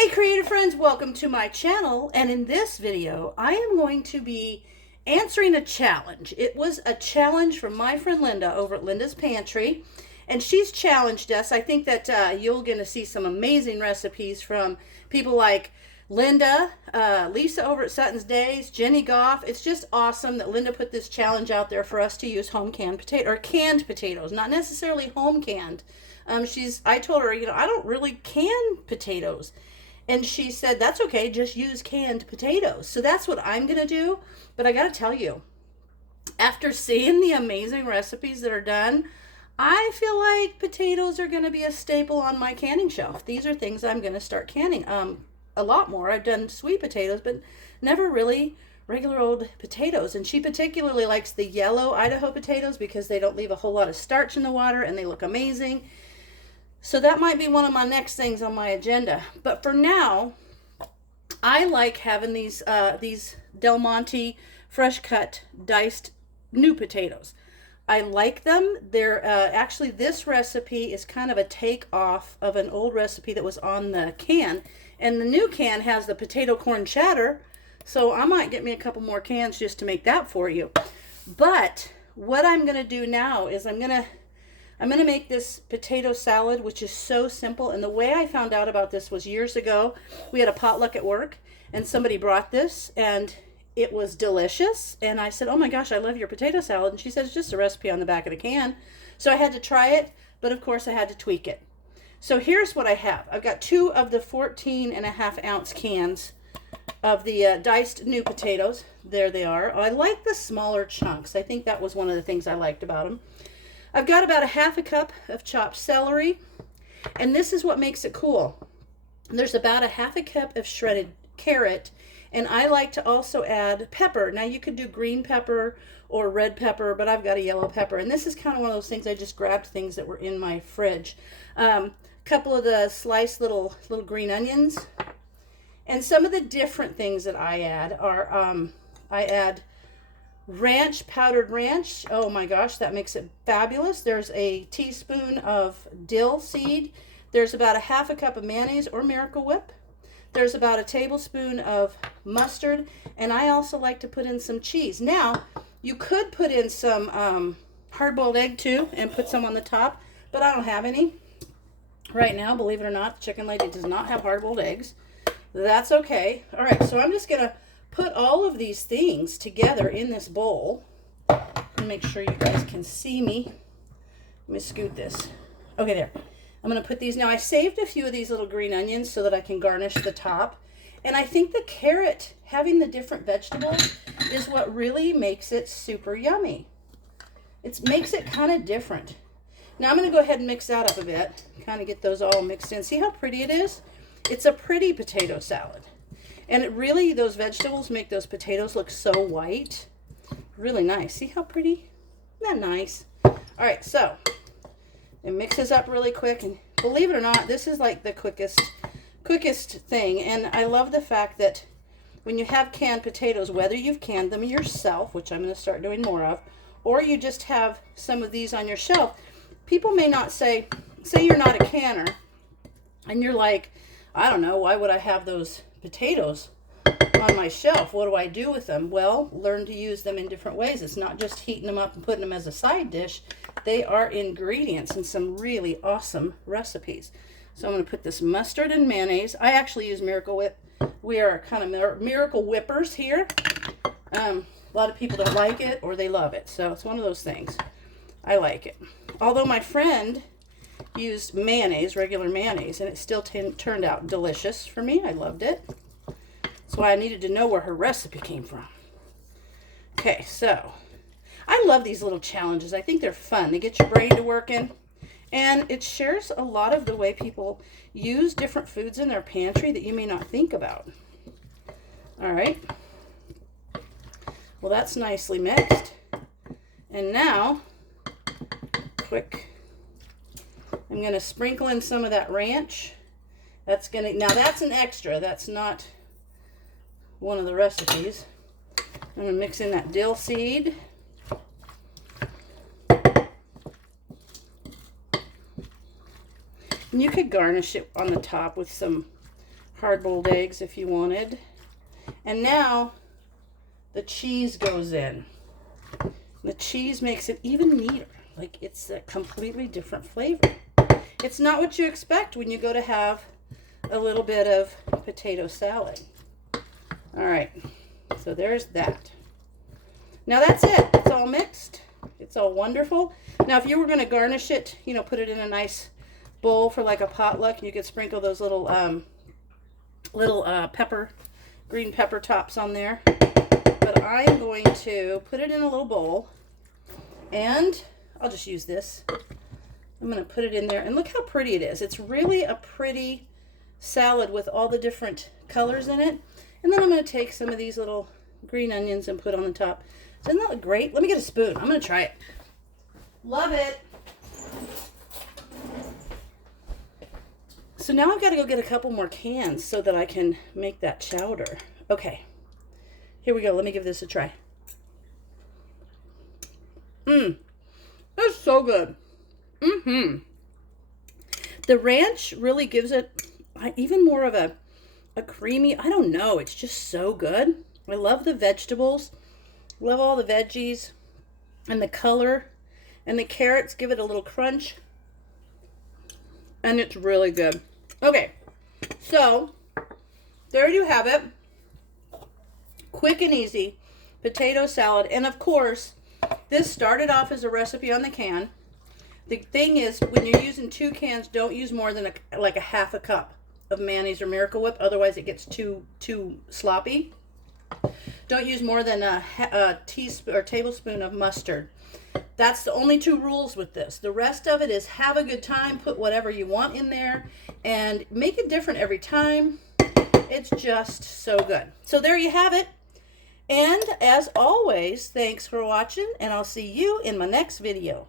Hey creative friends, welcome to my channel, and in this video I am going to be answering a challenge. It was a challenge from my friend Linda over at Linda's Pantry, and she's challenged us. I think that you're going to see some amazing recipes from people like Linda, Lisa over at Sutton's Daze, Jeni Gough. It's just awesome that Linda put this challenge out there for us to use home canned canned potatoes, not necessarily home canned. I told her, I don't really can potatoes. And she said, that's okay, just use canned potatoes. So that's what I'm going to do. But I got to tell you, after seeing the amazing recipes that are done, I feel like potatoes are going to be a staple on my canning shelf. These are things I'm going to start canning a lot more. I've done sweet potatoes, but never really regular old potatoes. And she particularly likes the yellow Idaho potatoes because they don't leave a whole lot of starch in the water and they look amazing. So that might be one of my next things on my agenda. But for now, I like having these Del Monte fresh cut diced new potatoes. I like them. They're actually, this recipe is kind of a take off of an old recipe that was on the can. And the new can has the potato corn chowder. So I might get me a couple more cans just to make that for you. But what I'm going to do now is I'm going to make this potato salad, which is so simple. And the way I found out about this was years ago. We had a potluck at work, and somebody brought this, and it was delicious. And I said, oh my gosh, I love your potato salad. And she said, it's just a recipe on the back of the can. So I had to try it, but of course I had to tweak it. So here's what I have. I've got 2 of the 14.5-ounce cans of the diced new potatoes. There they are. I like the smaller chunks. I think that was one of the things I liked about them. I've got about a 1/2 cup of chopped celery, and this is what makes it cool. There's about a 1/2 cup of shredded carrot, and I like to also add pepper. Now you could do green pepper or red pepper, but I've got a yellow pepper, and this is kind of one of those things I just grabbed things that were in my fridge. Couple of the sliced little green onions, and some of the different things that I add are I add powdered ranch. Oh my gosh, that makes it fabulous. There's a teaspoon of dill seed. There's about a 1/2 cup of mayonnaise or Miracle Whip. There's about a tablespoon of mustard, and I also like to put in some cheese. Now, you could put in some hard-boiled egg too and put some on the top, but I don't have any right now. Believe it or not, the chicken lady does not have hard-boiled eggs. That's okay. All right, so I'm just gonna put all of these things together in this bowl and make sure you guys can see me. Let me scoot this. Okay, there. I'm going to put these. Now, I saved a few of these little green onions so that I can garnish the top. And I think the carrot, having the different vegetables, is what really makes it super yummy. It makes it kind of different. Now, I'm going to go ahead and mix that up a bit, kind of get those all mixed in. See how pretty it is? It's a pretty potato salad. And it really, those vegetables make those potatoes look so white. Really nice. See how pretty? Isn't that nice? All right, so it mixes up really quick. And believe it or not, this is like the quickest thing. And I love the fact that when you have canned potatoes, whether you've canned them yourself, which I'm going to start doing more of, or you just have some of these on your shelf, people may not say you're not a canner, and you're like, I don't know, why would I have those potatoes on my shelf? What do I do with them? Well, learn to use them in different ways. It's not just heating them up and putting them as a side dish. They are ingredients in some really awesome recipes. So I'm going to put this mustard and mayonnaise. I actually use Miracle Whip. We are kind of Miracle Whippers here. A lot of people don't like it or they love it. So it's one of those things. I like it. Although my friend used mayonnaise, regular mayonnaise, and it still turned out delicious for me. I loved it. That's why I needed to know where her recipe came from. Okay, so I love these little challenges. I think they're fun. They get your brain to working, and it shares a lot of the way people use different foods in their pantry that you may not think about. All right. Well, that's nicely mixed. And now, I'm going to sprinkle in some of that ranch. Now that's an extra. That's not one of the recipes. I'm going to mix in that dill seed. And you could garnish it on the top with some hard-boiled eggs if you wanted. And now the cheese goes in. The cheese makes it even neater. Like, it's a completely different flavor. It's not what you expect when you go to have a little bit of potato salad. All right, so there's that. Now that's it. It's all mixed. It's all wonderful. Now, if you were going to garnish it, you know, put it in a nice bowl for like a potluck, you could sprinkle those little green pepper tops on there. But I'm going to put it in a little bowl, and I'll just use this. I'm going to put it in there, and look how pretty it is. It's really a pretty salad with all the different colors in it. And then I'm going to take some of these little green onions and put on the top. Doesn't that look great? Let me get a spoon. I'm going to try it. Love it. So now I've got to go get a couple more cans so that I can make that chowder. Okay. Here we go. Let me give this a try. That's so good. The ranch really gives it even more of a creamy, I don't know, it's just so good. I love the vegetables. Love all the veggies and the color, and the carrots give it a little crunch. And it's really good. Okay, so there you have it. Quick and easy potato salad. And of course, this started off as a recipe on the can. The thing is, when you're using 2 cans, don't use more than like a half a cup of mayonnaise or Miracle Whip. Otherwise, it gets too sloppy. Don't use more than a teaspoon or tablespoon of mustard. That's the only 2 rules with this. The rest of it is have a good time, put whatever you want in there, and make it different every time. It's just so good. So there you have it. And as always, thanks for watching, and I'll see you in my next video.